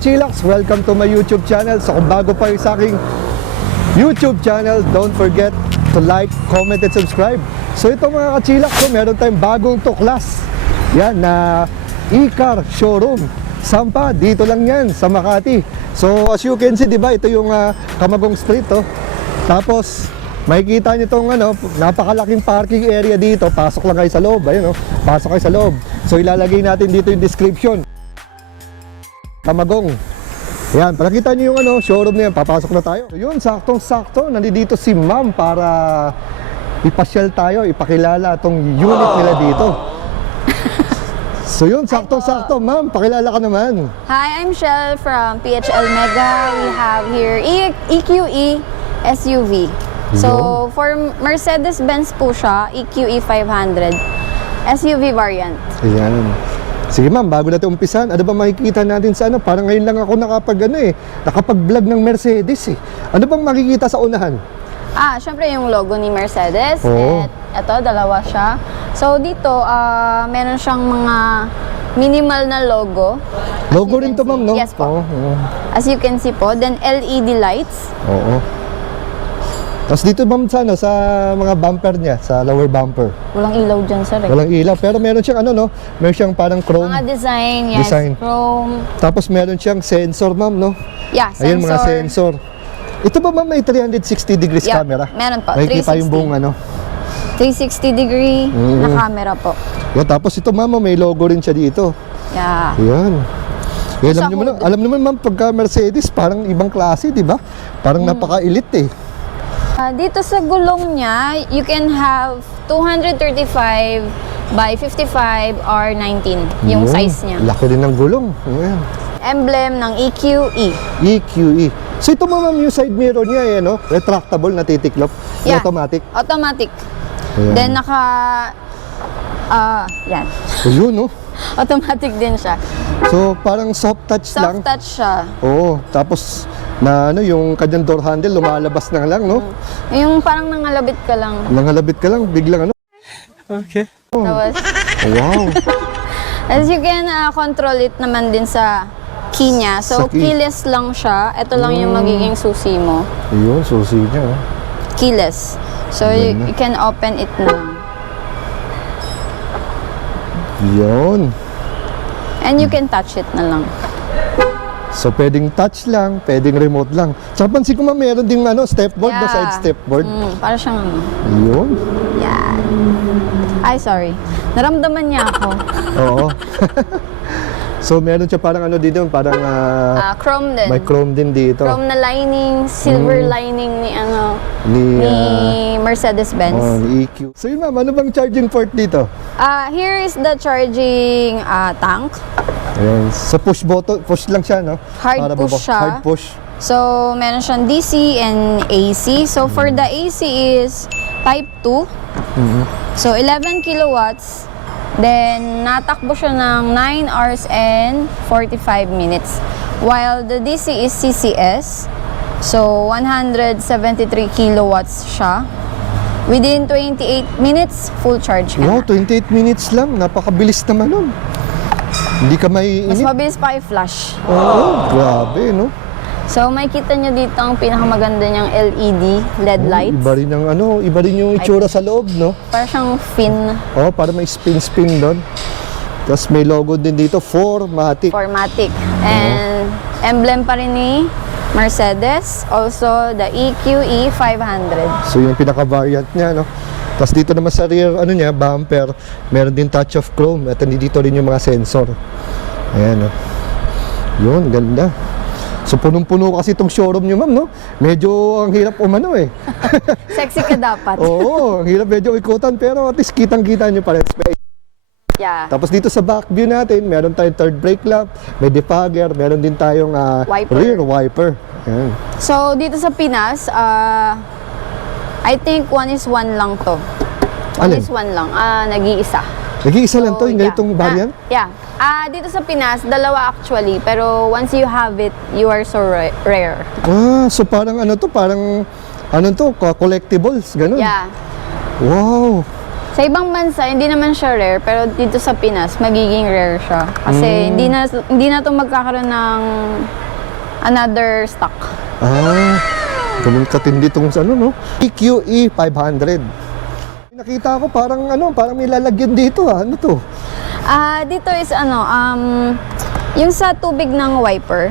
ka-chillax, welcome to my YouTube channel. So kung bago pa yung sa aking YouTube channel, don't forget to like, comment, and subscribe. So ito mga ka-chillax, so meron tayong bagong tuklas. Yan na e-car showroom. Sampa, dito lang yan sa Makati. So as you can see, diba, ito yung Camagong Street. Oh. Tapos makikita nyo itong napakalaking parking area dito. Pasok lang kayo sa loob. Ayun, pasok kayo sa loob. So ilalagay natin dito yung description. Camagong. Yan, pakita nyo yung showroom na yan. Papasok na tayo. So, yun, saktong-sakto. Nandito si ma'am para ipasyal tayo, ipakilala itong unit nila dito. So yun, saktong-sakto. Ma'am, pakilala ka naman. Hi, I'm Shell from PHL Mega. We have here EQE SUV. So, for Mercedes-Benz po siya, EQE 500 SUV variant. Ayan. Sige ma'am, bago natin umpisan, ano ba makikita natin sa Parang ngayon lang ako nakapag-vlog ng Mercedes eh. Ano bang makikita sa unahan? Syempre yung logo ni Mercedes. Oo. At ito, dalawa siya. So, dito, meron siyang mga minimal na logo. Logo rin to ma'am, no? Yes po. Oo. As you can see po. Then, LED lights. Oo. Tapos dito ma'am sa mga bumper niya, sa lower bumper. Walang ilaw dyan, sir. Walang ilaw, pero meron siyang meron siyang parang chrome. Mga design, yes. Design. Chrome. Tapos meron siyang sensor ma'am, no? Yeah, sensor. Ayun, mga sensor. Ito ba ma'am may 360 degrees Yeah, camera? meron po, Makikita 360. yung buong 360 degree na camera po. Yan, tapos ito ma'am, may logo rin siya dito. Yeah. Yan. Sa Alam naman ma'am, pagka Mercedes, parang ibang klase, di ba? Parang napaka-elite eh. Dito sa gulong niya, you can have 235 by 55 or 19 yung size niya. Laki din ng gulong. Ayan. Emblem ng EQE. EQE. So ito ma'am, yung side mirror niya, retractable, natitiklop, Yeah. automatic. Automatic. Ayan. Then yan. Ayun, no? Automatic din siya. So parang soft touch lang. Soft touch siya. Oo, tapos yung kanyang door handle lumalabas na lang, no? Yung parang nangalabit ka lang. Nangalabit ka lang, biglang Okay. Tapos, Wow. as you can control it naman din sa key niya. So, Sa key. keyless lang siya. Ito lang yung magiging susi mo. Ayun, susi niya. Keyless. So, you can open it na lang. Yun. And you can touch it na lang. So, pwedeng touch lang, pwedeng remote lang. Tsaka pansin ko meron ding stepboard, Yeah. side stepboard. Para siyang Yun. yan. Ay, sorry. Naramdaman niya ako. Oo. So, meron siya parang dito, parang Chrome din. may chrome din dito. Chrome na lining, silver lining ni Mercedes-Benz. EQ. So, yun ma'am, ano bang charging port dito? Here is the charging tank. Ayan. So, push button, push lang siya, no? Hard push siya. Hard push. So, meron siyang DC and AC. So, for the AC is type 2. So, 11 kilowatts. Then, natakbo siya ng 9 hours and 45 minutes. While the DC is CCS. So, 173 kilowatts siya. Within 28 minutes, full charge ka Wow, na. 28 minutes lang. Napakabilis naman nun. Hindi ka may Mas init. mabilis pa i-flash. Oo, grabe, no? So, makikita nyo dito ang pinakamaganda niyang LED lights. Iba rin yung itsura sa loob, no? Para siyang fin. Oh, para may spin-spin doon. Tapos may logo din dito, 4MATIC. Formatic. And emblem pa rin ni Mercedes. Also, the EQE 500. So yung pinaka-variant niya, no? Tapos dito naman sa rear, niya, bumper, meron din touch of chrome. At dito rin yung mga sensor. Ayan, no? Yun, ganda. So punong-puno kasi itong showroom niyo, ma'am, no? Medyo ang hirap eh. Sexy ka dapat. Oo, ang hirap medyo ikutan, pero at least kitang-kita niyo pa rin. Yeah. Tapos dito sa back view natin, meron tayong third brake lamp, may defogger, meron din tayong Wiper. rear wiper. Ayan. So, dito sa Pinas, I think 1:1 lang to. Alin? 1:1 lang. Nag-iisa. Nag-iisa lang to, yung ganitong variant? Yeah. Dito sa Pinas, dalawa actually. Pero once you have it, you are so rare. So parang parang collectibles, ganun. Yeah. Wow. Sa ibang bansa, hindi naman siya rare, pero dito sa Pinas, magiging rare siya. Kasi hindi na to magkakaroon ng another stock. Ganun katindi itong ano, no? EQE 500. Nakita ko parang may lalagyan dito, ano to? Dito is yung sa tubig ng wiper.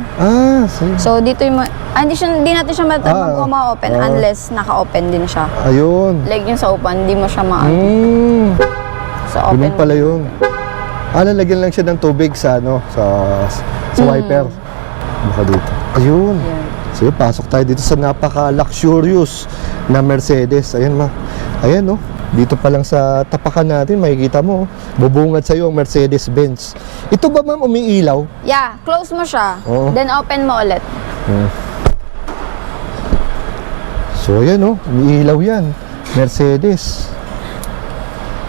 Sige. So dito yung hindi natin siya ma-open unless naka-open din siya. Ayun. Like yung sa open, hindi mo siya ma-open. So open. Ganun pala yun. Lalagyan lang siya ng tubig sa wiper. Baka dito. Ayun. Yan. Sige, pasok tayo dito sa napaka-luxurious na Mercedes. Ayan, Ayan, no? Dito pa lang sa tapakan natin, makikita mo, bubungad sa'yo ang Mercedes-Benz. Ito ba, ma'am, umiilaw? Yeah, close mo siya. Oo. Then open mo ulit. So, ayan, no? Umiilaw yan. Mercedes.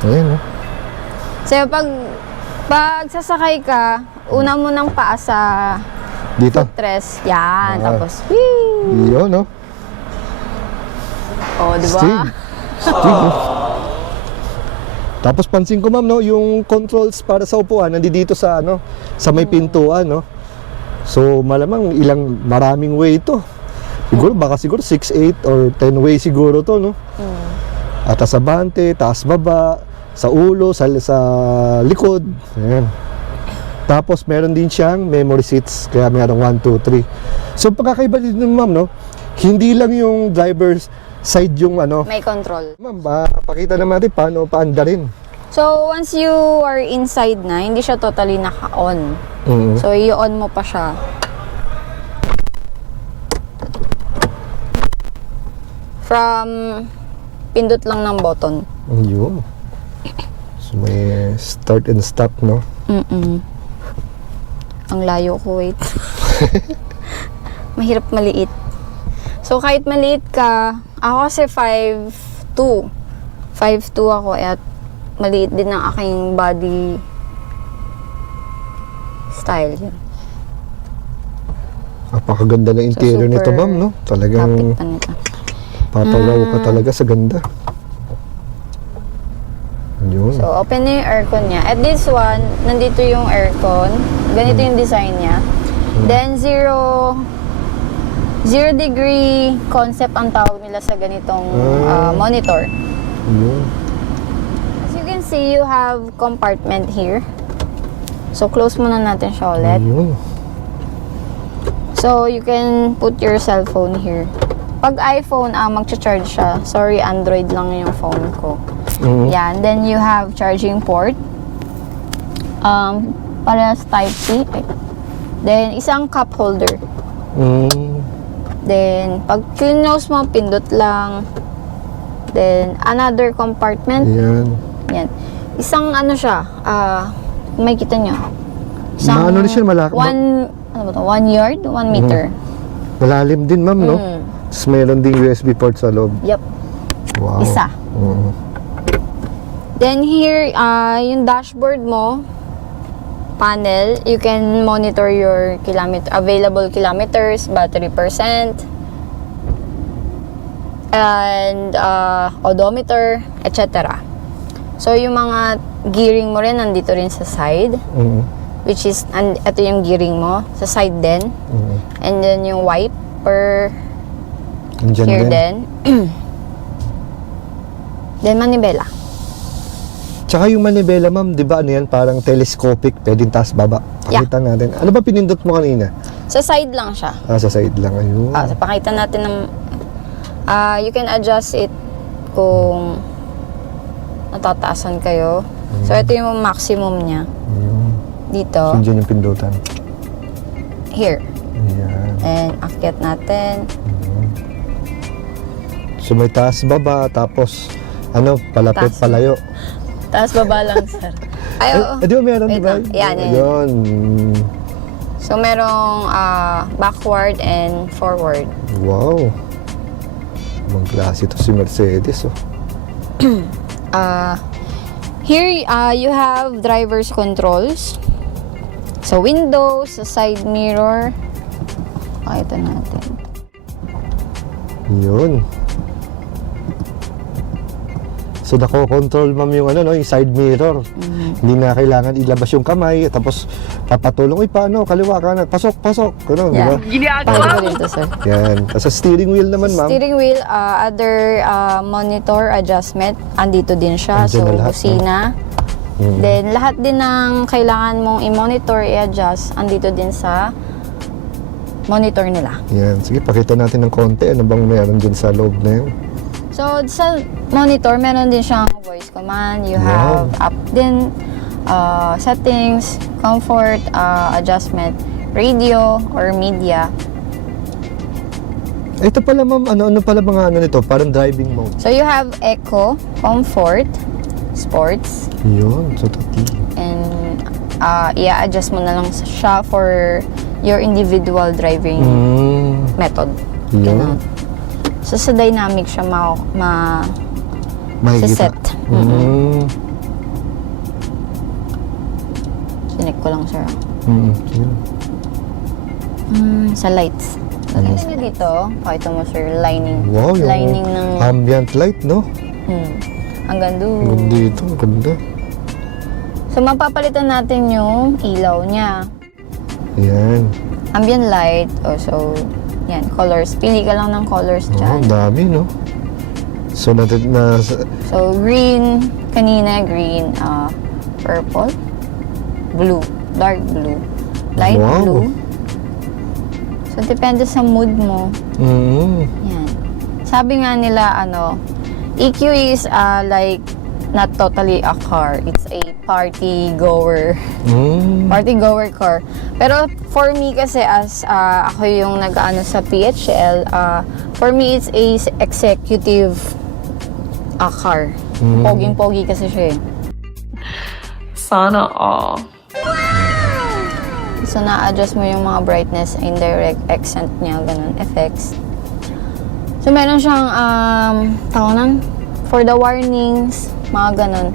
Ayan, no? So pag sasakay ka, una mo nang paa sa Dito. footrest. Yan, tapos whee! Yun, no? Oh, di ba? Stig, oh. Tapos pansin ko, ma'am, no, yung controls para sa upuan nandito sa sa may pintuan, no. So malamang maraming way ito. Siguro 6-8 or 10 way siguro to, no. At sa bante, taas baba, sa ulo, sa likod. Ayan. Tapos meron din siyang memory seats, kaya mayroong 1, 2, 3. So pagkakaiba din nun, ma'am, no, hindi lang yung driver's side yung May control. Ma'am, pakita naman natin paano paandarin. So once you are inside na, hindi siya totally naka-on. So i-on mo pa siya. From pindot lang ng button. Yun. So may start and stop, no? Ang layo ko, wait. Mahirap maliit. So kahit maliit ka, ako kasi 5'2". 5'2" ako at maliit din ang aking body style. Yun. Napakaganda ng interior super nito, ma'am, no? Talagang Kapit pa nito. papalaw ka talaga sa ganda. Yun. So open na yung aircon niya. At this one, nandito yung aircon. Ganito yung design niya. Then zero degree concept ang tawag nila sa ganitong monitor. Yun. As you can see, you have compartment here. So close muna natin siya ulit. Yun. So you can put your cellphone here. Pag iPhone, magcha-charge siya. Sorry, Android lang yung phone ko. Yan. Then you have charging port. Parehas Type-C. Then isang cup holder. Then pag close mo, pindot lang. Then another compartment. Yan. Yan. Isang siya, may kita nyo. Isang Rin siya, malaki. 1 yard, 1 meter. Malalim din, ma'am, no? Tapos mayroon ding USB port sa loob. Yep. Wow. Isa. Then here, yung dashboard mo, panel, you can monitor your available kilometers, battery percent, and odometer, etc. So yung mga gearing mo rin nandito rin sa side, which is ito yung gearing mo sa side din, and then yung wiper Andyan here din. din. Then manibela. Tsaka yung manibela, ma'am, di ba yan? Parang telescopic, pwedeng taas baba. Pakita natin. Ano ba pinindot mo kanina? Sa side lang siya. Sa side lang. Ayun. So pakita natin ng you can adjust it kung natataasan kayo. So ito yung maximum niya. Dito. So, dyan yung pindutan. Here. Ayan. And akyat natin. So may taas baba, tapos palapit, Taas. palayo. Taas baba lang, sir. Ay, oo. Di ba meron, Wait di ba? lang. Yan. Yun. So merong backward and forward. Wow. Ibang klase ito si Mercedes, oh. Here, you have driver's controls. So windows, sa side mirror. Pakita natin. Yun. So nako-control ma'am yung ano no, yung side mirror. Hindi na kailangan ilabas yung kamay tapos papatulong paano kaliwa kanan pasok ganun, di ba? Pakita ko dito, sir. Yan. Tapos sa steering wheel naman ma'am. Steering wheel, other monitor adjustment, andito din siya. Andyan So, na lahat, busina. Then, lahat din ng kailangan mong i-monitor, i-adjust, andito din sa monitor nila. Yan. Sige, pakita natin ng konti. Ano bang meron dyan sa loob na yun? So, sa monitor, meron din siyang voice command. You have app din, settings, comfort, adjustment, radio or media. Ito pala ma'am, ano pala mga ano nito? Parang driving mode. So, you have eco, comfort, sports, Yun, so tati. and i-adjust mo na lang siya for your individual driving method. Yun. Ganun. So, sa dynamic siya Makikita. set. Sinek ko lang, sir. Yun. Sa lights. Lights nyo dito, pakita mo, sir, lining. Wow, yung Lining ng... ambient light, no? Hanggang doon. Ganda dito, ganda. So, mapapalitan natin yung ilaw niya. Yan. Ambient light. So, yan, colors. Pili ka lang ng colors Oh, dyan. dami, no? So, So, green, kanina green, purple, blue, dark blue, light Wow. blue. So, depende sa mood mo. Yan. Sabi nga nila, EQ is like not totally a car. It's a party goer. Party goer car. Pero for me kasi as ako yung nag-ano sa PHL, for me it's a executive car. Poging-pogi kasi siya eh. Sana all. So na-adjust mo yung mga brightness, indirect accent niya, ganun, effects. So meron siyang tawanan for the warnings, mga ganun.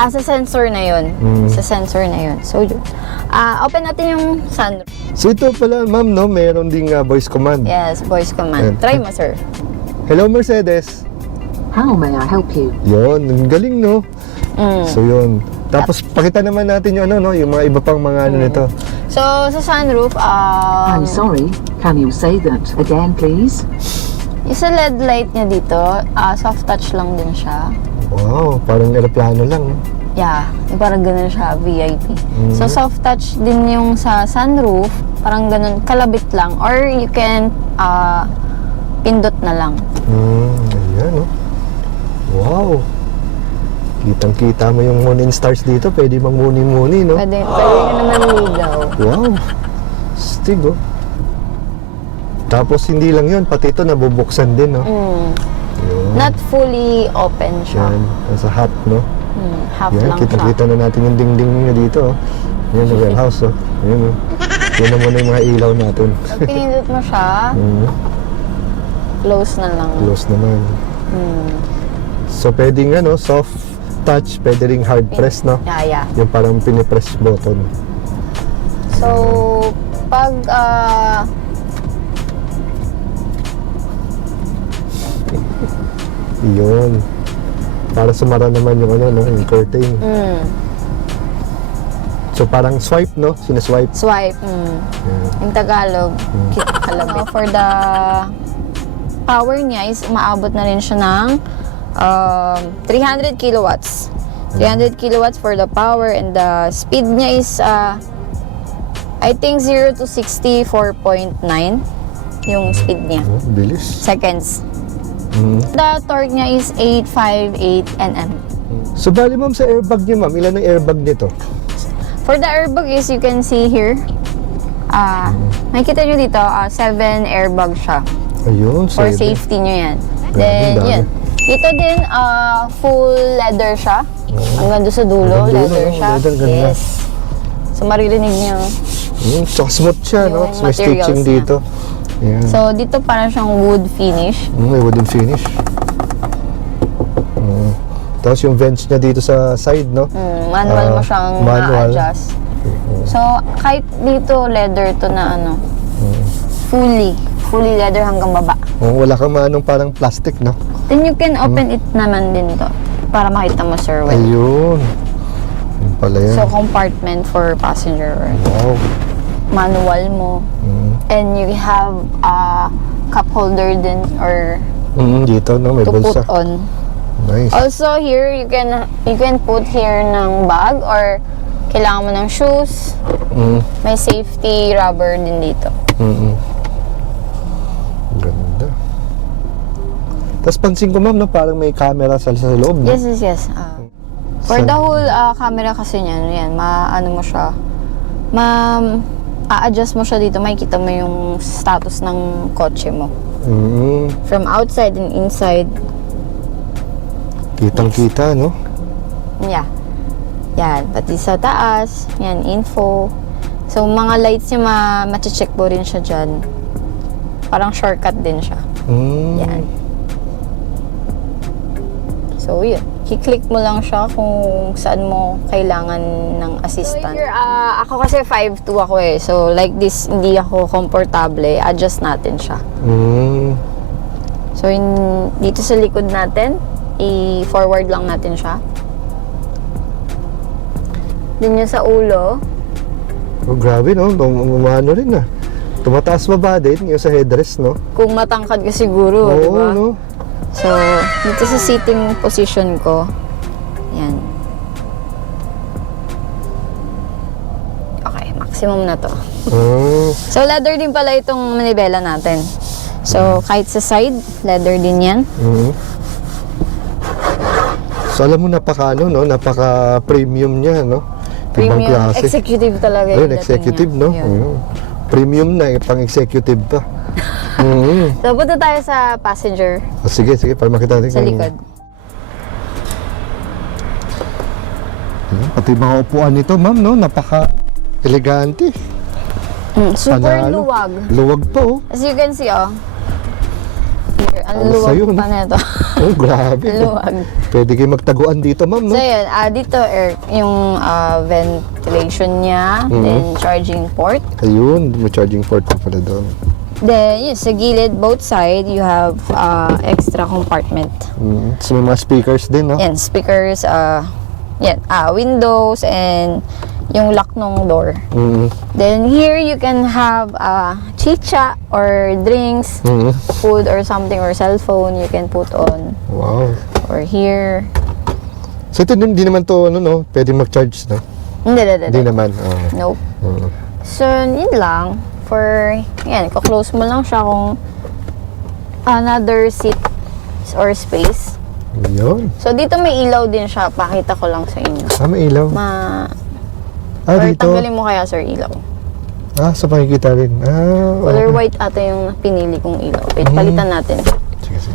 Sa sensor na yun. Sa sensor na yun. So, open natin yung sunroof. So, ito pala, ma'am, no? Meron ding voice command. Yes, voice command. Try mo, sir. Hello, Mercedes. How may I help you? Yun, ang galing, no? So, yun. Tapos, pakita naman natin yung yung mga iba pang mga nito. So, sa sunroof, I'm sorry, can you say that again, please? yung sa LED light niya dito, soft touch lang din siya. Wow, parang aeroplano lang, no? Yeah, yung parang ganun siya, VIP. So, soft touch din yung sa sunroof, parang ganun, kalabit lang. Or you can pindot na lang. Ayan, no? Wow. Kitang-kita mo yung moon and stars dito. Pwede mang muni-muni, no? Pwede ka naman ligaw. Wow. Stig, oh. Tapos hindi lang yun, pati ito nabubuksan din, no? Yun. Not fully open siya. Yan, nasa half, no? Half Yan, lang kita-kita na natin yung dingding niya dito, oh. Yan, ang warehouse, oh. Yan, oh. Yan na muna yung mga ilaw natin. Pag pinindot mo siya, close na lang. Close naman. So, pwedeng, soft touch, pwede ring hard press, no? Yeah. Yung parang pinipress button. So, pag Yun. Para sumara naman yung yung curtain. So parang swipe, no? Sinaswipe. swipe, in Tagalog, kalabit. For the power niya is umaabot na rin siya ng 300 kilowatts. 300 kilowatts for the power, and the speed niya is I think 0 to 60, 4.9 yung speed niya. Oh, bilis. Seconds. The torque niya is 858 Nm. So bali ma'am, sa airbag niya ma'am, ilan ang airbag nito? For the airbag is, you can see here, makikita nyo dito, 7 airbag siya. Ayun, For seven. safety nyo yan. Grabe, Then, dami. yun. Dito din, full leather siya. Hanggang doon sa dulo, Hanggang dulo, leather no? siya. Leather, ganda. Yes. So, maririnig nyo. Tsaka smooth siya, no? Yung May materials stitching niya. dito. Yan. So, dito parang siyang wood finish. May wooden finish. Tapos yung vents niya dito sa side, no? Manual mo siyang manual. ma-adjust. So, kahit dito, leather to na fully leather hanggang baba. Wala kang maanong parang plastic, no? Then you can open it naman din to. Para makita mo, sir. Well, Ayun. Yun pala yan. so, compartment for passenger. Wow. Manual mo. And you have a cup holder din or Dito, no? May to bulsa. put on. Nice. Also, here, you can put here ng bag or kailangan mo ng shoes. May safety rubber din dito. Ganda. Tapos pansin ko, ma'am, no? Parang may camera sa loob, no? Yes, yes, yes. For the whole camera kasi niyan, yan, ano mo siya, a-adjust mo siya dito, makikita mo yung status ng kotse mo. From outside and inside. Kitang-kita, no? Yeah. Yan, pati sa taas, yan, info. So, mga lights niya, ma-check mo rin siya dyan. Parang shortcut din siya. Yan. So, yun. I-click mo lang siya kung saan mo kailangan ng assistant. So, here, ako kasi 5'2" ako eh. So, like this, hindi ako komportable. Adjust natin siya. So, dito sa likod natin, i-forward lang natin siya. Din yung sa ulo. Oh, grabe, no? Umano rin, ah. Tumataas ba din yung sa headrest, no? Kung matangkad ka siguro, di Oo, ba? no? So, dito sa sitting position ko, yan. Okay, maximum na to. So, leather din pala itong manibela natin. So, kahit sa side, leather din yan. So, alam mo, napaka-premium niya, no? Ibang Premium, klase. executive talaga Ayun, dating executive, niya. no? Yun. Ayun. Premium na, pang-executive pa. So, punta tayo sa passenger Sige, para makita natin. sa likod. Pati mga upuan nito, ma'am, no? Napaka-elegante. Super Panalo. luwag. Luwag pa, oh. As you can see, oh. Here, ang Oh, luwag sa'yo, no? pa nito. Oh, grabe. Luwag. Pwede kayo magtaguan dito, ma'am, no? So, yun. Dito, yung ventilation niya, then charging port. Ayun, may charging port pa pala doon. Then, yun, sa gilid, both side, you have extra compartment. So, may mga speakers din, no? Yan, speakers, windows, and yung lock ng door. Then, here, you can have chicha or drinks, food or something, or cell phone you can put on. Wow. Or here. So, ito hindi naman to, no? Pwede mag-charge, no? Hindi naman. Nope. So, yun lang. For, yan, close mo lang siya kung another seat or space. Yun. So, dito may ilaw din siya. Pakita ko lang sa inyo. May ilaw. Or Dito. tanggalin mo kaya, sir, ilaw. Sa pakikita rin. Color white ata yung pinili kong ilaw. Wait, palitan natin. Sige.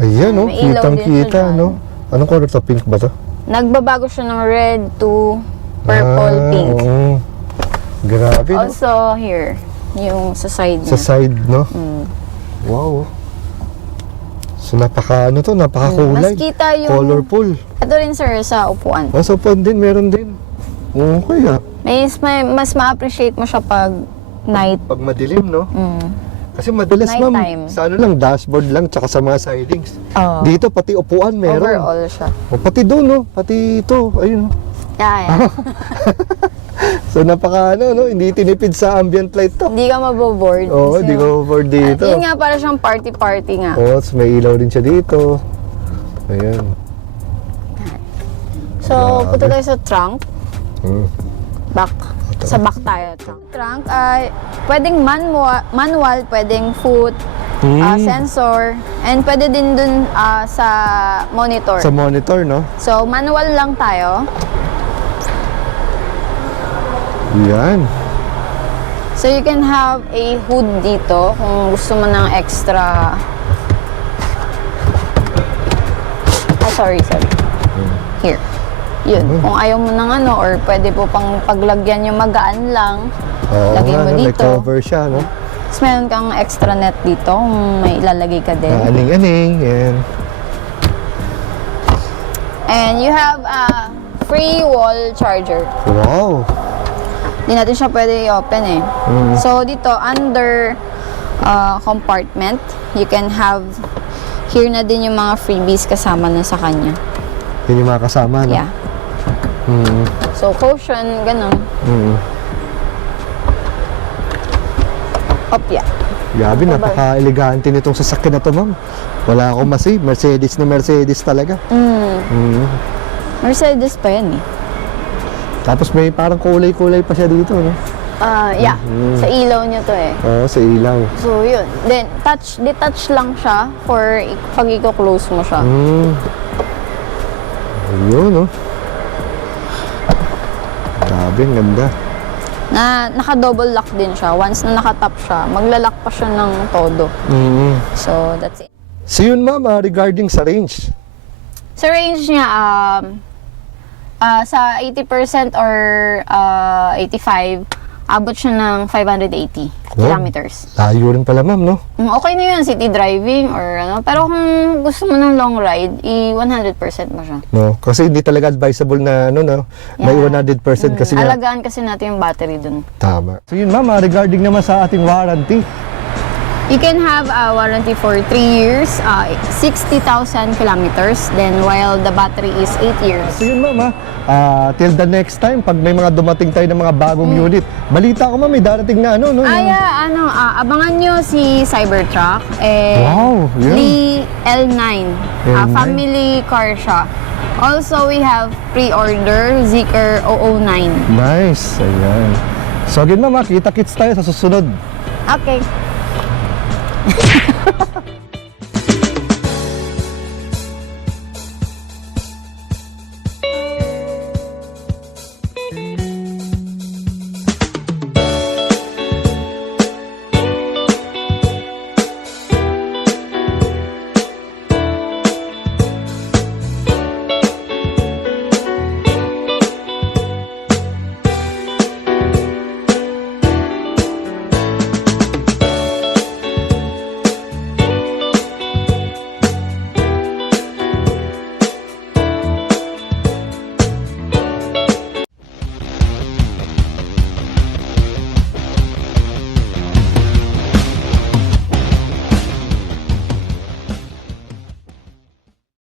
Ayan, no? May ilaw din Kitang-kita, siya no? Anong color to? Pink ba to? Nagbabago siya ng red to purple, pink. Oo. Grabe, no? Also, here, yung sa side Sa niya. side, no? Wow. So, napaka-kulay. Mas kita yung... Colorful. Ito rin, sir, sa upuan. Sa upuan din, meron din. Okay, Mas ma-appreciate mo siya pag night. Pag madilim, no? Kasi madalas, ma'am, Nighttime. sa dashboard lang, tsaka sa mga sidings. Oo. Dito, pati upuan, meron. Overall siya. O, pati doon, no? Pati ito, ayun, no? Yeah. So, hindi tinipid sa ambient light to. Hindi ka maboboard. Oo, Kasi hindi ko board dito. Yun nga, para siyang party-party nga. Oo, so may ilaw din siya dito. Ayan. So, punta tayo sa trunk. Back. Sa back tayo. Trunk, pwedeng manual, pwedeng foot, sensor, and pwede din dun sa monitor. Sa monitor, no? So, manual lang tayo. Yan. So, you can have a hood dito kung gusto mo ng extra... sorry. Here. Yun. Kung ayaw mo ng or pwede po pang paglagyan yung magaan lang. Oo, Lagay mo may dito. cover siya, no? Tapos meron kang extra net dito kung may ilalagay ka din. Aning-aning, yan. And you have a free wall charger. Wow. Hindi natin siya pwede i-open eh. So dito, under compartment, you can have Here na din yung mga freebies kasama na sa kanya. Yun yung mga kasama, no? Yeah. So, caution, ganun. Up, yeah. Grabe, napaka-elegante nitong sasakyan na to, ma'am. Wala akong masi. Mercedes na Mercedes talaga. Mercedes pa yan eh. Tapos may parang kulay-kulay pa siya dito, no? Yeah. Sa ilaw niya to eh. Oo, sa ilaw. So, yun. Then, detach lang siya for pag i-close mo siya. Ayun, no? Grabe, ang ganda. Naka-double lock din siya. Once na naka-top siya, maglalak pa siya ng todo. So, that's it. So yun, ma'am, regarding sa range. Sa range niya, sa 80% or 85, abot siya ng 580 kilometers. Layo rin pala, ma'am, no? Okay na yun, city driving or ano. Pero kung gusto mo ng long ride, 100% mo siya. No, kasi hindi talaga advisable na, ano, no? May 100% kasi nga. Alagaan kasi natin yung battery dun. Tama. So yun, ma'am, regarding naman sa ating warranty. You can have a warranty for 3 years, 60,000 kilometers. Then while the battery is 8 years. So yun, ma'am, till the next time, pag may mga dumating tayo ng mga bagong unit. Balita ko, ma'am, may darating na, ano, no? Abangan nyo si Cybertruck. Wow, yeah. Lee L9. L9. Family car siya. Also, we have pre-order Zeekr 009. Nice. Ayan. So again, ma'am, kita-kits tayo sa susunod. Okay.